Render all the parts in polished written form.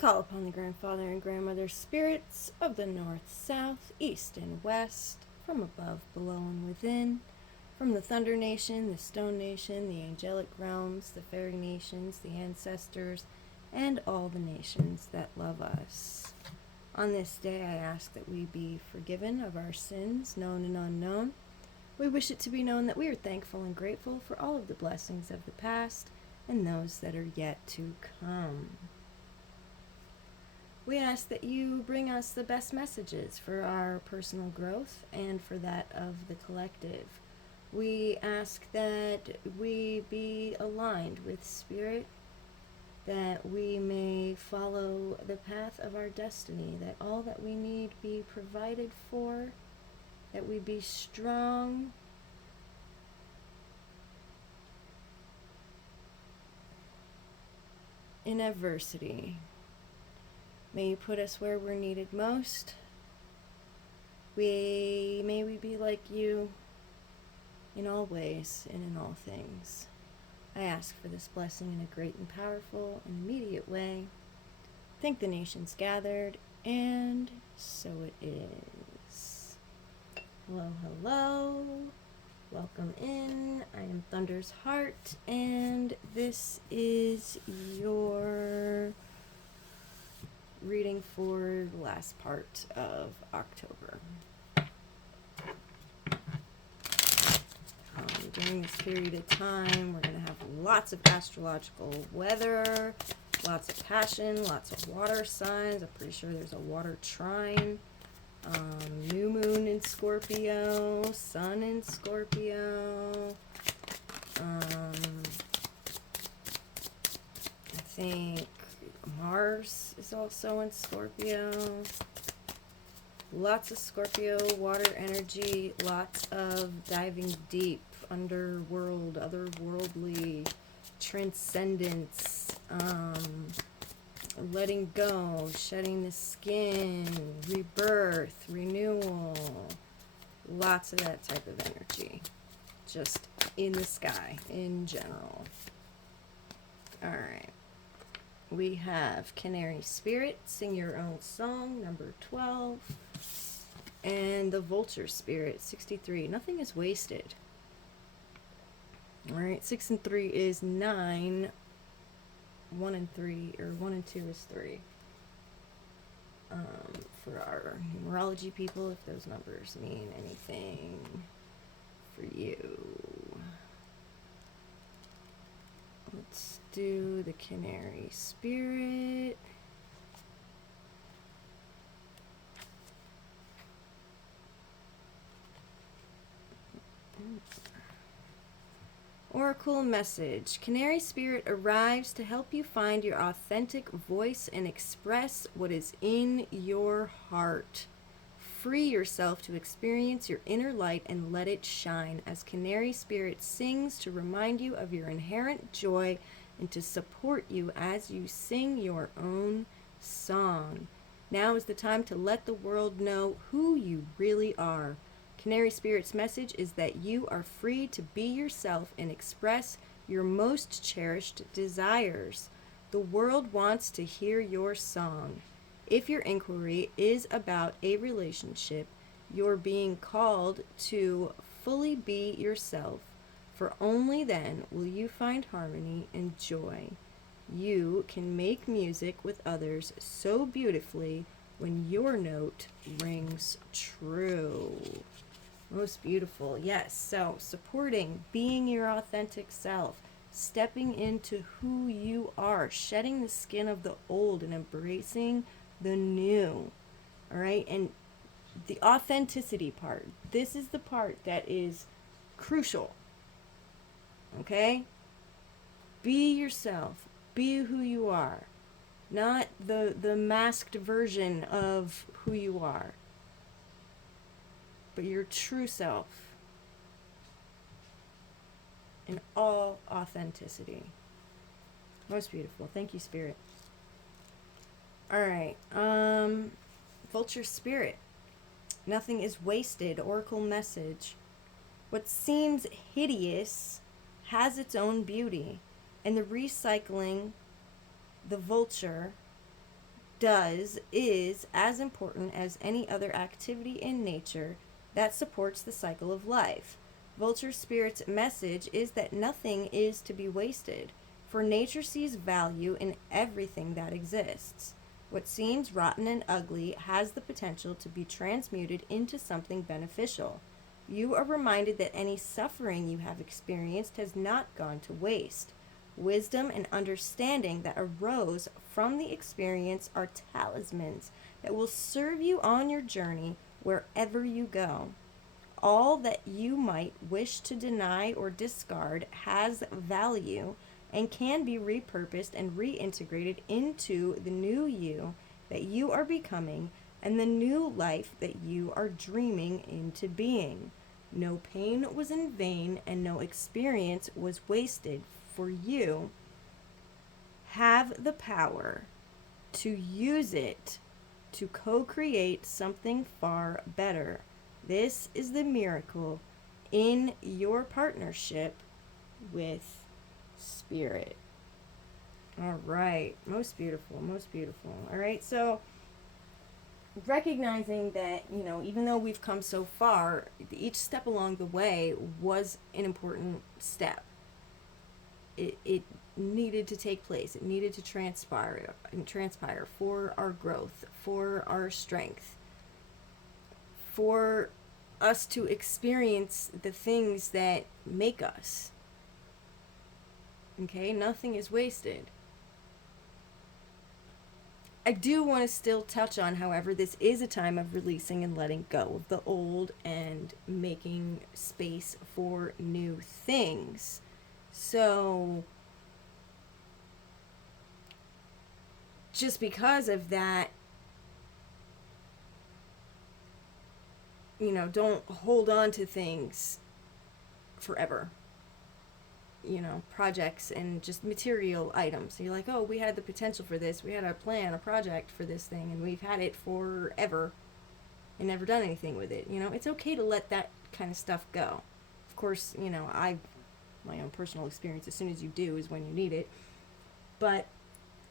call upon the grandfather and grandmother spirits of the north, south, east, and west, from above, below, and within, from the Thunder Nation, the Stone Nation, the angelic realms, the fairy nations, the ancestors, and all the nations that love us. On this day, I ask that we be forgiven of our sins, known and unknown. We wish it to be known that we are thankful and grateful for all of the blessings of the past and those that are yet to come. We ask that you bring us the best messages for our personal growth and for that of the collective. We ask that we be aligned with Spirit, that we may follow the path of our destiny, that all that we need be provided for, that we be strong, in adversity. May you put us where we're needed most. May we be like you in all ways and in all things. I ask for this blessing in a great and powerful and immediate way. Thank the nations gathered, and so it is. Hello, hello. Welcome in. I am Thunder's Heart, and this is your reading for the last part of October. During this period of time, we're going to have lots of astrological weather, lots of passion, lots of water signs. I'm pretty sure there's a water trine. New moon in Scorpio, sun in Scorpio. I think Mars is also in Scorpio. Lots of Scorpio water energy, lots of diving deep, underworld, otherworldly, transcendence, letting go, shedding the skin, rebirth, renewal, lots of that type of energy, just in the sky in general. All right. We have Canary Spirit, Sing Your Own Song, number 12. And the Vulture Spirit, 63. Nothing is wasted. All right, 6 and 3 is 9. 1 and 3, or 1 and 2 is 3. For our numerology people, if those numbers mean anything for you. Let's do the Canary Spirit. Oracle message. Canary Spirit arrives to help you find your authentic voice and express what is in your heart. Free yourself to experience your inner light and let it shine as Canary Spirit sings to remind you of your inherent joy and to support you as you sing your own song. Now is the time to let the world know who you really are. Canary Spirit's message is that you are free to be yourself and express your most cherished desires. The world wants to hear your song. If your inquiry is about a relationship, you're being called to fully be yourself, for only then will you find harmony and joy. You can make music with others so beautifully when your note rings true. Most beautiful, yes. So supporting, being your authentic self, stepping into who you are, shedding the skin of the old and embracing the new. All right, and the authenticity part, this is the part that is crucial. Okay, be yourself, be who you are, not the masked version of who you are, but your true self in all authenticity. Most beautiful. Thank you, Spirit. All right. Vulture Spirit. Nothing is wasted. Oracle message. What seems hideous has its own beauty, and the recycling, the vulture, is as important as any other activity in nature that supports the cycle of life. Vulture Spirit's message is that nothing is to be wasted, for nature sees value in everything that exists. What seems rotten and ugly has the potential to be transmuted into something beneficial. You are reminded that any suffering you have experienced has not gone to waste. Wisdom and understanding that arose from the experience are talismans that will serve you on your journey wherever you go. All that you might wish to deny or discard has value and can be repurposed and reintegrated into the new you that you are becoming and the new life that you are dreaming into being. No pain was in vain and no experience was wasted, for you have the power to use it to co-create something far better. This is the miracle in your partnership with Spirit. All right. Most beautiful. Most beautiful. All right. So, recognizing that, even though we've come so far, each step along the way was an important step. It needed to take place. It needed to transpire for our growth, for our strength, for us to experience the things that make us. Okay, nothing is wasted. I do want to still touch on, however, this is a time of releasing and letting go of the old and making space for new things. So, just because of that, don't hold on to things forever. Projects and just material items. You're like, oh, we had the potential for this. We had a plan, a project for this thing, and we've had it forever and never done anything with it. It's okay to let that kind of stuff go. Of course, my own personal experience, as soon as you do is when you need it. But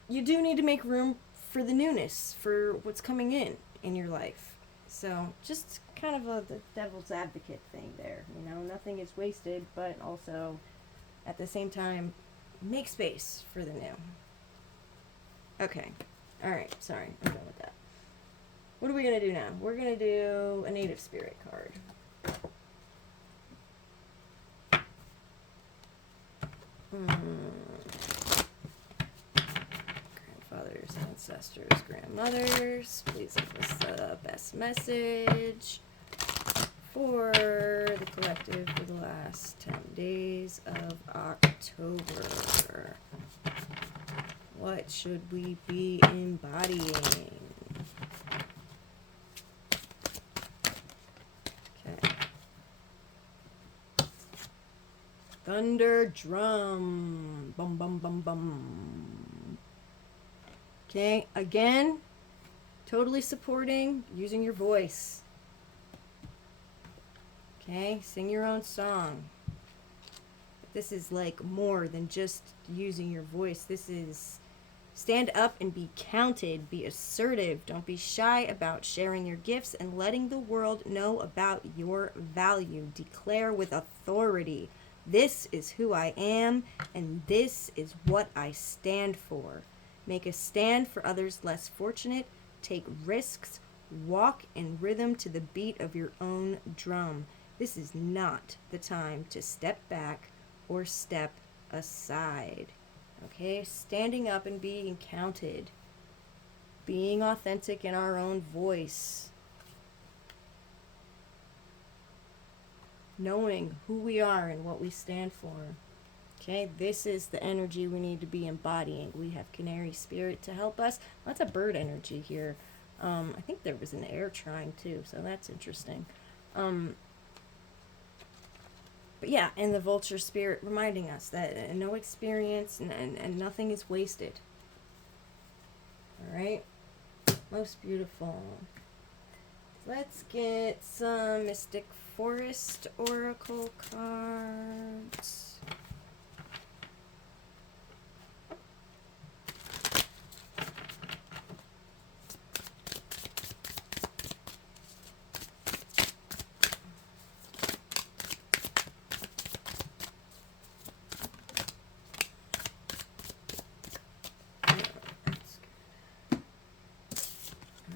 you do need to make room for the newness, for what's coming in your life. So just kind of the devil's advocate thing there. Nothing is wasted, but also at the same time, make space for the new. Okay. All right. Sorry. I'm done with that. What are we going to do now? We're going to do a native spirit card. Grandfathers, ancestors, grandmothers, please give us the best message for the collective for the last 10 days of October. What should we be embodying? Okay. Thunder drum. Bum, bum, bum, bum. Okay, again, totally supporting using your voice. Okay, sing your own song. But this is like more than just using your voice. This is stand up and be counted. Be assertive. Don't be shy about sharing your gifts and letting the world know about your value. Declare with authority. This is who I am, and this is what I stand for. Make a stand for others less fortunate. Take risks. Walk in rhythm to the beat of your own drum. This is not the time to step back or step aside. Okay? Standing up and being counted. Being authentic in our own voice. Knowing who we are and what we stand for. Okay? This is the energy we need to be embodying. We have Canary Spirit to help us. Lots of bird energy here. I think there was an air trine too, so that's interesting. But yeah, and the Vulture Spirit reminding us that no experience and nothing is wasted. Alright? Most beautiful. Let's get some Mystic Forest Oracle cards.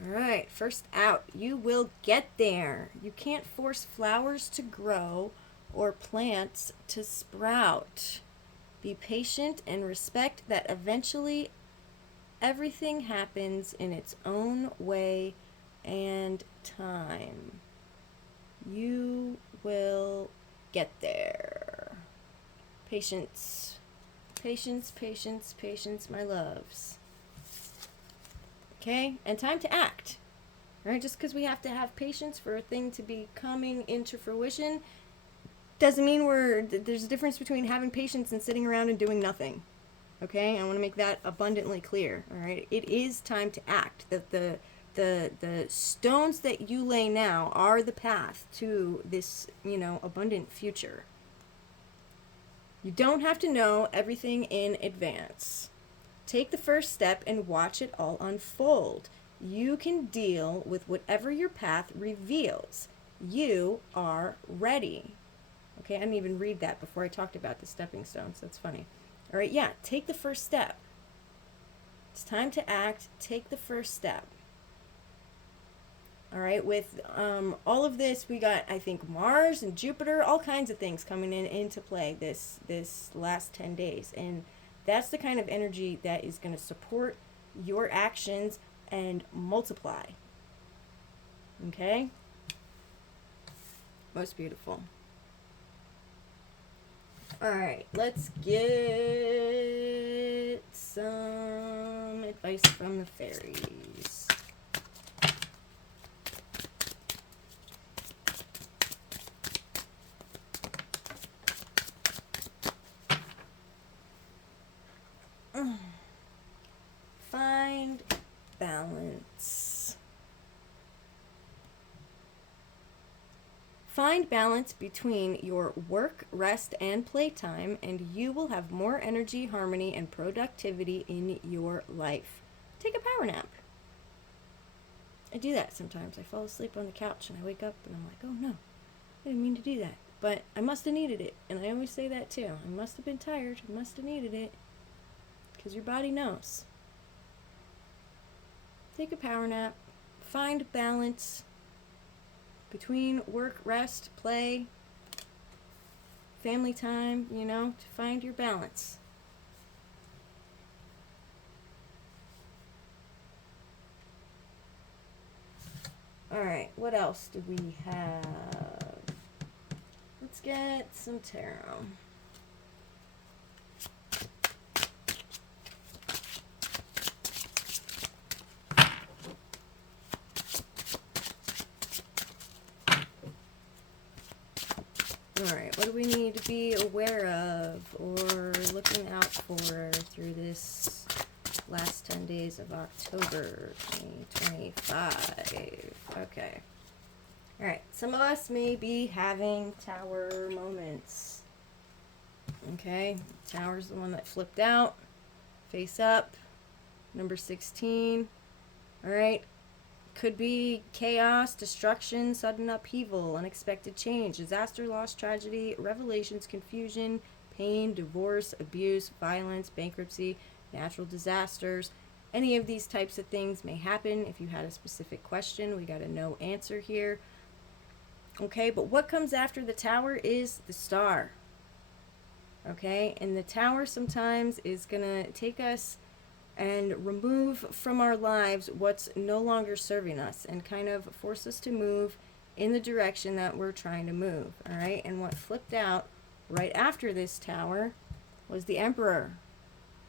All right, first out, you will get there. You can't force flowers to grow or plants to sprout. Be patient and respect that eventually everything happens in its own way and time. You will get there. Patience. Patience, patience, patience, my loves. Okay? And time to act. Right? Just because we have to have patience for a thing to be coming into fruition doesn't mean there's a difference between having patience and sitting around and doing nothing. Okay? I want to make that abundantly clear. All right? It is time to act. The stones that you lay now are the path to this, abundant future. You don't have to know everything in advance. Take the first step and watch it all unfold. You can deal with whatever your path reveals. You are ready. Okay, I didn't even read that before I talked about the stepping stones. That's funny. All right, yeah, take the first step. It's time to act. Take the first step. All right, with all of this, we got, I think, Mars and Jupiter, all kinds of things coming into play this last 10 days. And that's the kind of energy that is going to support your actions and multiply. Okay? Most beautiful. All right, let's get some advice from the fairies. Find balance. Find balance between your work, rest, and playtime, and you will have more energy, harmony, and productivity in your life. Take a power nap. I do that sometimes. I fall asleep on the couch and I wake up and I'm like, oh no, I didn't mean to do that. But I must have needed it. And I always say that too. I must have been tired. I must have needed it. Because your body knows. Take a power nap. Find balance between work, rest, play, family time, to find your balance. All right, what else do we have? Let's get some tarot. Alright, what do we need to be aware of or looking out for through this last 10 days of October 2025? Okay. Alright, some of us may be having tower moments. Okay, tower's the one that flipped out. Face up. Number 16. Alright. Could be chaos, destruction, sudden upheaval, unexpected change, disaster, loss, tragedy, revelations, confusion, pain, divorce, abuse, violence, bankruptcy, natural disasters. Any of these types of things may happen. If you had a specific question, we got a no answer here. Okay, but what comes after the tower is the star. Okay, and the tower sometimes is going to take us and remove from our lives what's no longer serving us and kind of force us to move in the direction that we're trying to move. All right, and what flipped out right after this tower was the Emperor.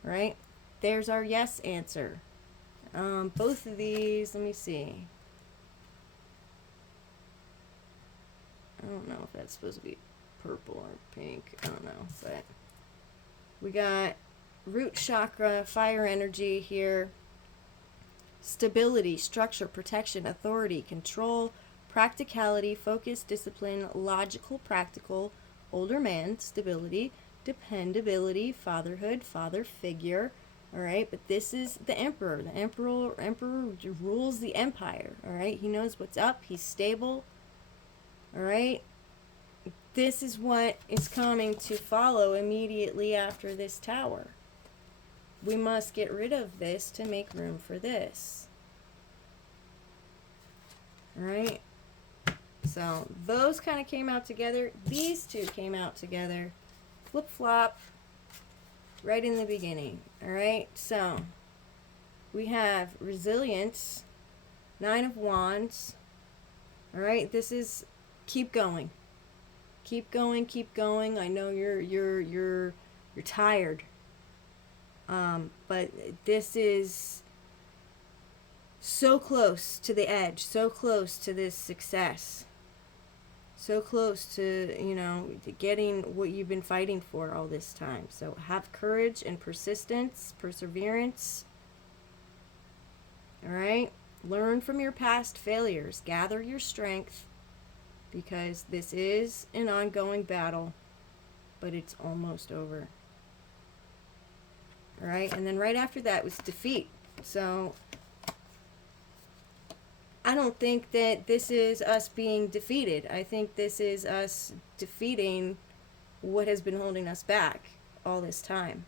Right, there's our yes answer. Both of these, let me see. I don't know if that's supposed to be purple or pink. I don't know, but we got root chakra, fire energy here. Stability, structure, protection, authority, control, practicality, focus, discipline, logical, practical, older man, stability, dependability, fatherhood, father figure. All right, but this is the emperor. The emperor rules the empire. All right, he knows what's up. He's stable. All right, this is what is coming to follow immediately after this tower. We must get rid of this to make room for this. All right. So those kind of came out together. These two came out together. Flip flop right in the beginning. All right. So we have resilience, 9 of Wands. All right. This is keep going. Keep going, keep going. I know you're tired. But this is so close to the edge, so close to this success. So close to, to getting what you've been fighting for all this time. So have courage and persistence, perseverance. All right? Learn from your past failures. Gather your strength, because this is an ongoing battle, but it's almost over. All right? And then right after that was defeat. So I don't think that this is us being defeated. I think this is us defeating what has been holding us back all this time.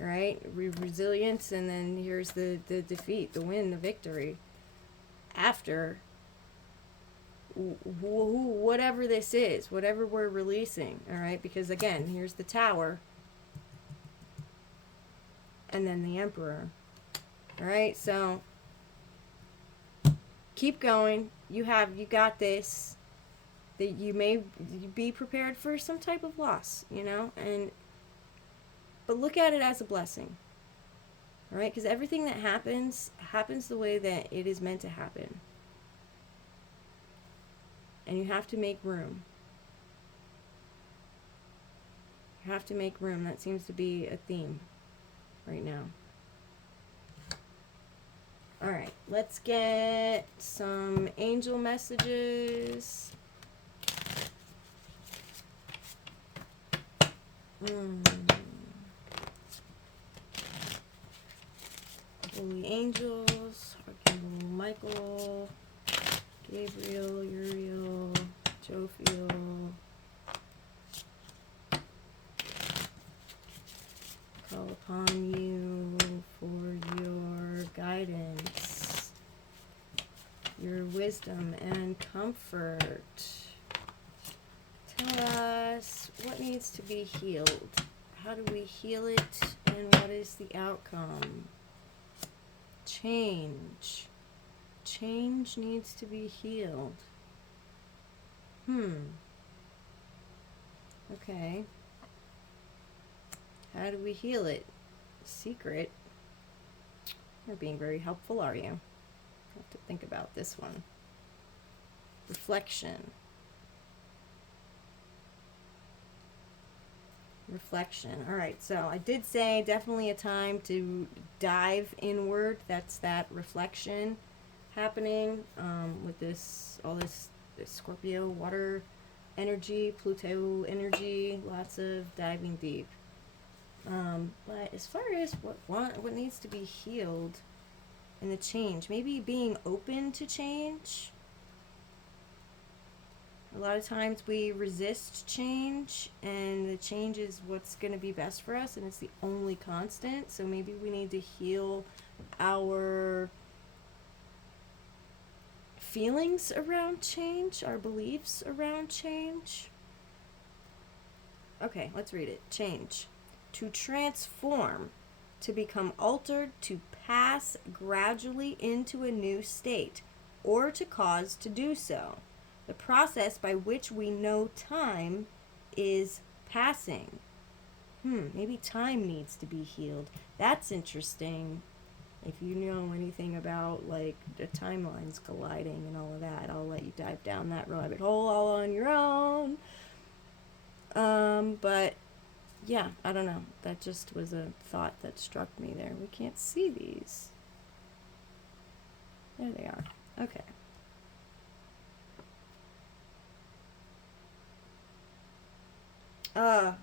All right? Resilience, and then here's the defeat, the win, the victory. After whatever this is, whatever we're releasing, all right? Because again, here's the Tower, and then the Emperor. All right? So keep going. You got this. That you may be prepared for some type of loss, but look at it as a blessing. All right? Because everything that happens the way that it is meant to happen. And you have to make room. You have to make room. That seems to be a theme right now. All right, let's get some angel messages. Holy angels, Archangel Michael, Gabriel, Uriel, Jophiel. Call upon you for your guidance, your wisdom and comfort. Tell us what needs to be healed. How do we heal it, and what is the outcome? Change. Change needs to be healed. Okay. How do we heal it? Secret. You're being very helpful, are you? I have to think about this one. Reflection. Reflection. All right, so I did say definitely a time to dive inward. That's that reflection happening with all this Scorpio water energy, Pluto energy, lots of diving deep. But as far as what needs to be healed and the change, maybe being open to change. A lot of times we resist change, and the change is what's going to be best for us, and it's the only constant. So maybe we need to heal our feelings around change, our beliefs around change. Okay, let's read it. Change. To transform, to become altered, to pass gradually into a new state, or to cause to do so. The process by which we know time is passing. Maybe time needs to be healed. That's interesting. If you know anything about like the timelines colliding and all of that, I'll let you dive down that rabbit hole all on your own. But yeah, I don't know. That just was a thought that struck me there. We can't see these. There they are. Okay. All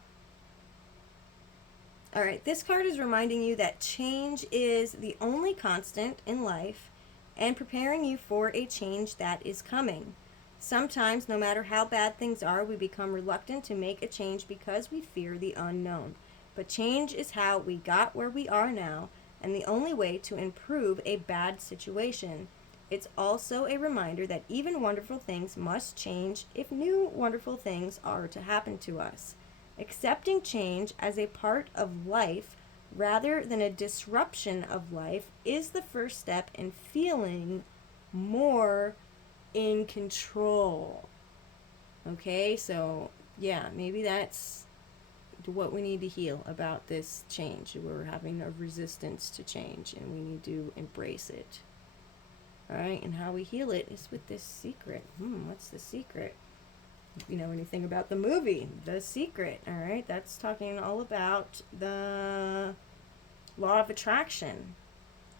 right, this card is reminding you that change is the only constant in life and preparing you for a change that is coming. Sometimes, no matter how bad things are, we become reluctant to make a change because we fear the unknown. But change is how we got where we are now, and the only way to improve a bad situation. It's also a reminder that even wonderful things must change if new wonderful things are to happen to us. Accepting change as a part of life rather than a disruption of life is the first step in feeling more in control. Okay, so yeah, maybe that's what we need to heal about this change. We're having a resistance to change and we need to embrace it. All right, and how we heal it is with this secret. What's the secret? You know anything about the movie The Secret? All right, that's talking all about the law of attraction.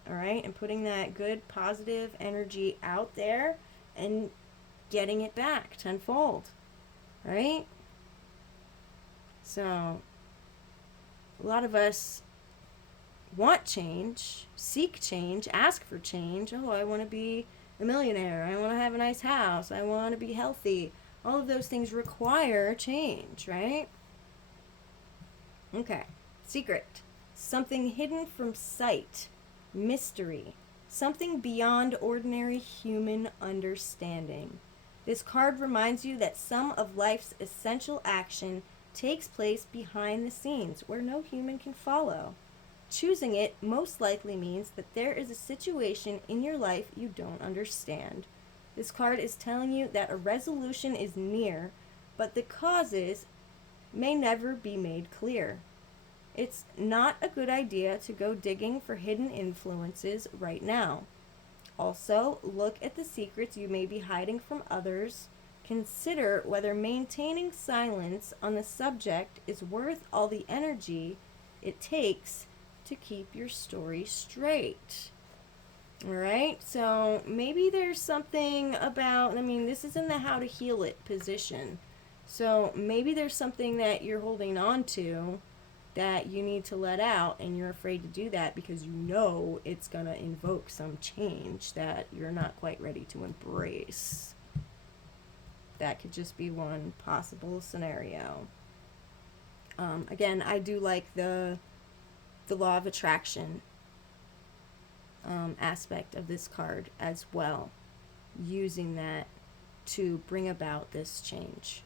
All right, and putting that good positive energy out there and getting it back tenfold. Right? So a lot of us want change, seek change, ask for change. Oh, I want to be a millionaire. I want to have a nice house. I want to be healthy. All of those things require change, right? Okay. Secret. Something hidden from sight. Mystery. Something beyond ordinary human understanding. This card reminds you that some of life's essential action takes place behind the scenes where no human can follow. Choosing it most likely means that there is a situation in your life you don't understand. This card is telling you that a resolution is near, but the causes may never be made clear. It's not a good idea to go digging for hidden influences right now. Also, look at the secrets you may be hiding from others. Consider whether maintaining silence on the subject is worth all the energy it takes to keep your story straight. All right, so maybe there's something about, this is in the how to heal it position. So maybe there's something that you're holding on to that you need to let out, and you're afraid to do that because you know it's going to invoke some change that you're not quite ready to embrace. That could just be one possible scenario. Again, I do like the law of attraction aspect of this card as well, using that to bring about this change.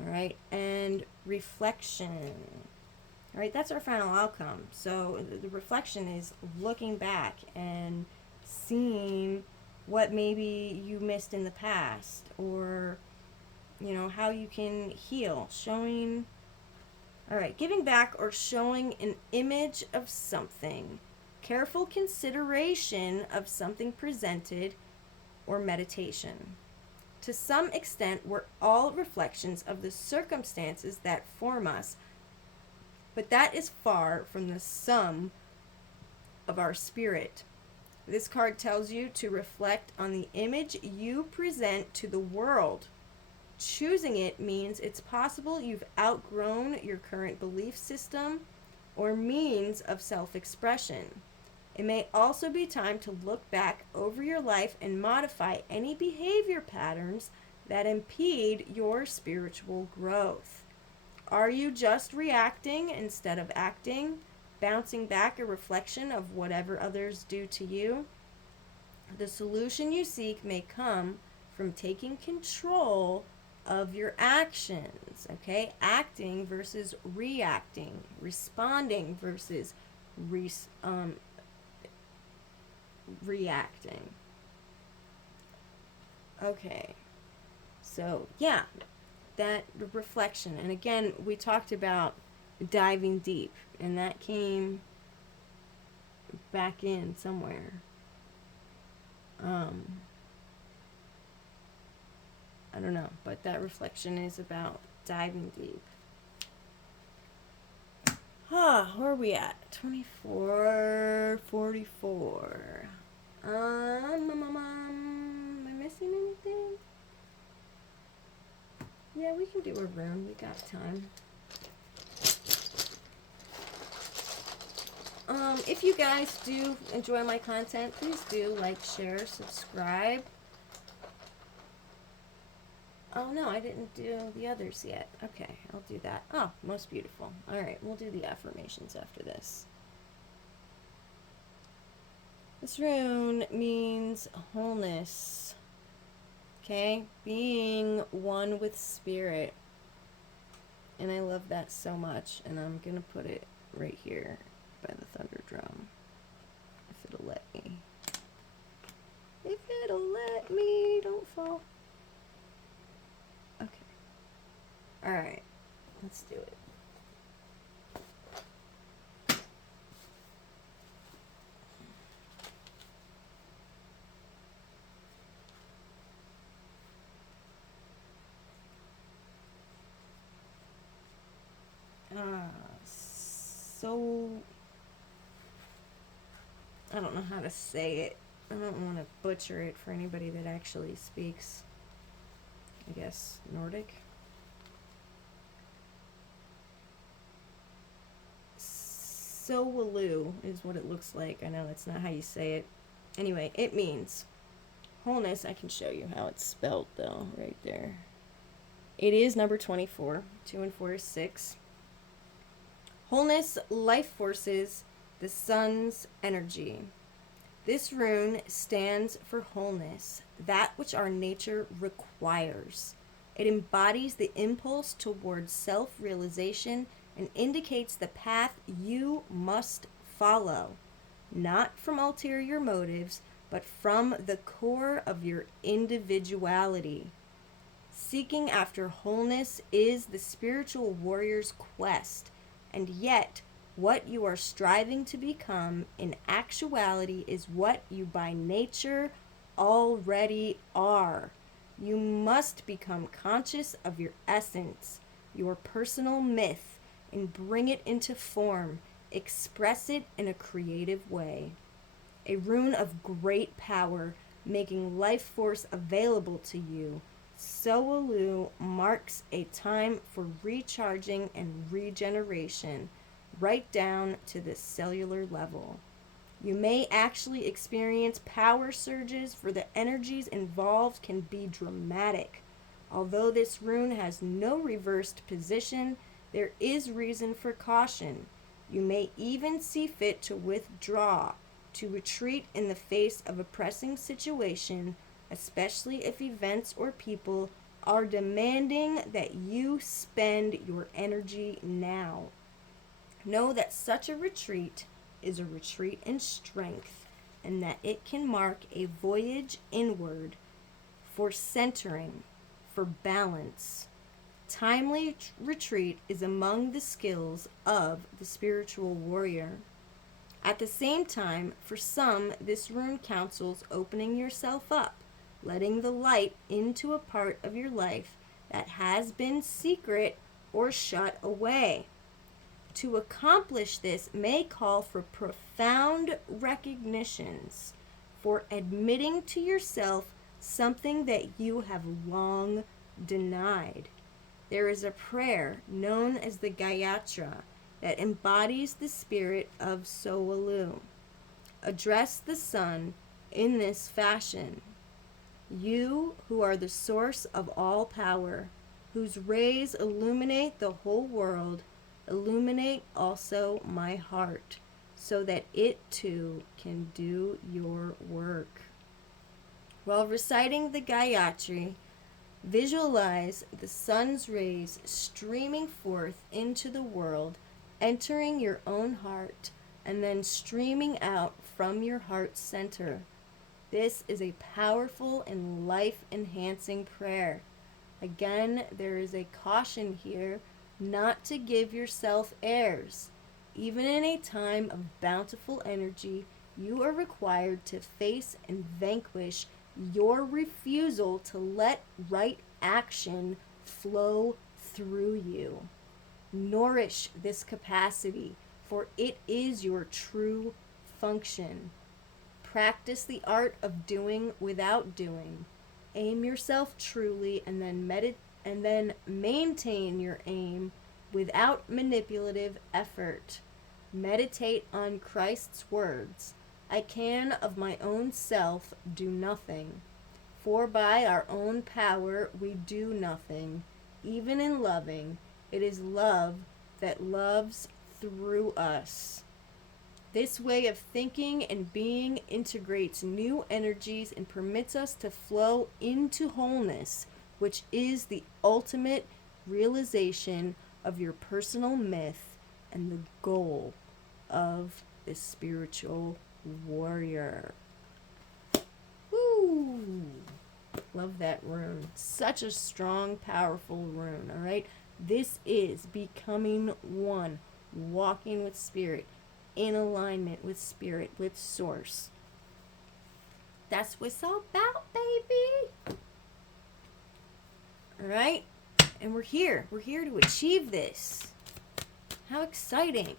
All right, and reflection. All right, that's our final outcome. So the reflection is looking back and seeing what maybe you missed in the past, or how you can heal, showing. All right, giving back or showing an image of something, careful consideration of something presented, or meditation. To some extent, we're all reflections of the circumstances that form us, but that is far from the sum of our spirit. This card tells you to reflect on the image you present to the world. Choosing it means it's possible you've outgrown your current belief system or means of self-expression. It may also be time to look back over your life and modify any behavior patterns that impede your spiritual growth. Are you just reacting instead of acting, bouncing back a reflection of whatever others do to you? The solution you seek may come from taking control of your actions, okay? Acting versus reacting, responding versus reacting. Okay, so yeah, that reflection. And again, we talked about diving deep, and that came back in somewhere. I don't know, but that reflection is about diving deep. Where are we at? 24:44. Am I missing anything? Yeah, we can do a rune. We got time. If you guys do enjoy my content, please do like, share, subscribe. Oh no, I didn't do the others yet. Okay, I'll do that. Oh, most beautiful. All right, we'll do the affirmations after this. This rune means wholeness. Okay? Being one with spirit. And I love that so much. And I'm going to put it right here by the thunder drum. If it'll let me. If it'll let me. Don't fall. Okay. Alright. Let's do it. So I don't know how to say it. I don't want to butcher it for anybody that actually speaks, I guess, Nordic. Sowalu is what it looks like. I know that's not how you say it. Anyway, it means wholeness. I can show you how it's spelled, though, right there. It is number 24. 2 and 4 is 6. Wholeness, life forces, the sun's energy. This rune stands for wholeness, that which our nature requires. It embodies the impulse towards self-realization and indicates the path you must follow, not from ulterior motives, but from the core of your individuality. Seeking after wholeness is the spiritual warrior's quest, and yet what you are striving to become in actuality is what you by nature already are. You must become conscious of your essence, your personal myth, and bring it into form. Express it in a creative way. A rune of great power, making life force available to you. Sowalu marks a time for recharging and regeneration, right down to the cellular level. You may actually experience power surges, for the energies involved can be dramatic. Although this rune has no reversed position, there is reason for caution. You may even see fit to withdraw, to retreat in the face of a pressing situation, especially if events or people are demanding that you spend your energy now. Know that such a retreat is a retreat in strength, and that it can mark a voyage inward for centering, for balance. Timely retreat is among the skills of the spiritual warrior. At the same time, for some, this rune counsels opening yourself up, letting the light into a part of your life that has been secret or shut away. To accomplish this may call for profound recognitions, for admitting to yourself something that you have long denied. There is a prayer known as the Gayatra that embodies the spirit of Sowalu. Address the sun in this fashion. You, who are the source of all power, whose rays illuminate the whole world, illuminate also my heart, so that it too can do your work. While reciting the Gayatri, visualize the sun's rays streaming forth into the world, entering your own heart, and then streaming out from your heart center. This is a powerful and life-enhancing prayer. Again, there is a caution here not to give yourself airs. Even in a time of bountiful energy, you are required to face and vanquish your refusal to let right action flow through you. Nourish this capacity, for it is your true function. Practice the art of doing without doing. Aim yourself truly, and then maintain your aim without manipulative effort. Meditate on Christ's words. I can of my own self do nothing, for by our own power we do nothing. Even in loving, it is love that loves through us. This way of thinking and being integrates new energies and permits us to flow into wholeness, which is the ultimate realization of your personal myth and the goal of the spiritual warrior. Woo! Love that rune. Such a strong, powerful rune, all right? This is becoming one, walking with spirit, in alignment with spirit, with source. That's what it's all about, baby. All right? And we're here. We're here to achieve this. How exciting.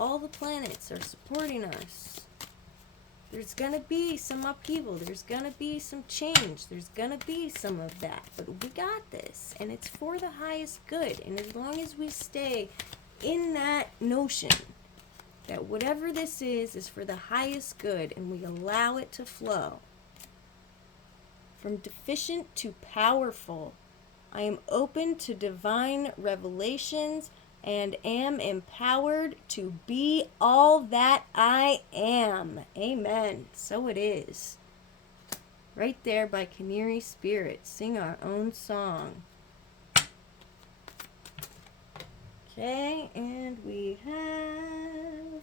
All the planets are supporting us. There's going to be some upheaval. There's going to be some change. There's going to be some of that. But we got this. And it's for the highest good. And as long as we stay in that notion that whatever this is for the highest good, and we allow it to flow. From deficient to powerful, I am open to divine revelations and am empowered to be all that I am. Amen. So it is. Right there by Canary Spirit. Sing our own song. Okay, and we have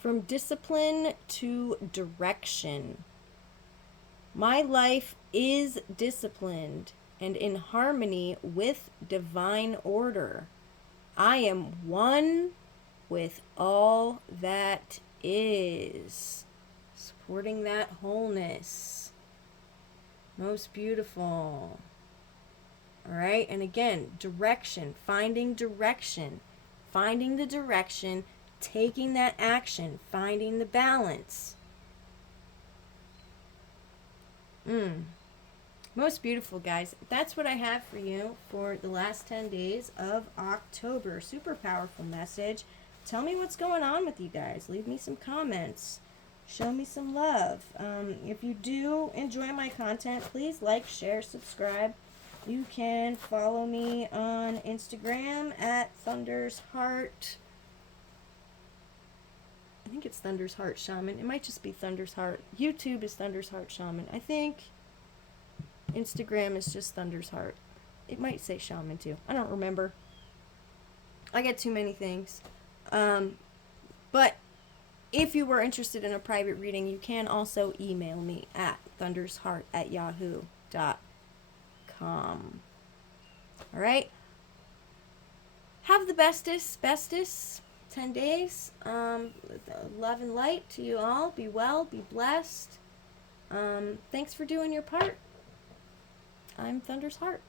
from discipline to direction. My life is disciplined and in harmony with divine order. I am one with all that is. Supporting that wholeness. Most beautiful. All right, and again, direction, finding direction, finding the direction, taking that action, finding the balance. Most beautiful, guys. That's what I have for you for the last 10 days of October. Super powerful message. Tell me what's going on with you guys. Leave me some comments. Show me some love. If you do enjoy my content, please like, share, subscribe. You can follow me on Instagram at Thunder's Heart. I think it's Thunder's Heart Shaman. It might just be Thunder's Heart. YouTube is Thunder's Heart Shaman. I think Instagram is just Thunder's Heart. It might say Shaman too. I don't remember. I get too many things. But if you were interested in a private reading, you can also email me at thundersheart@yahoo.com. All right? Have the bestest 10 days. Love and light to you all. Be well, be blessed. Thanks for doing your part. I'm Thunder's Heart.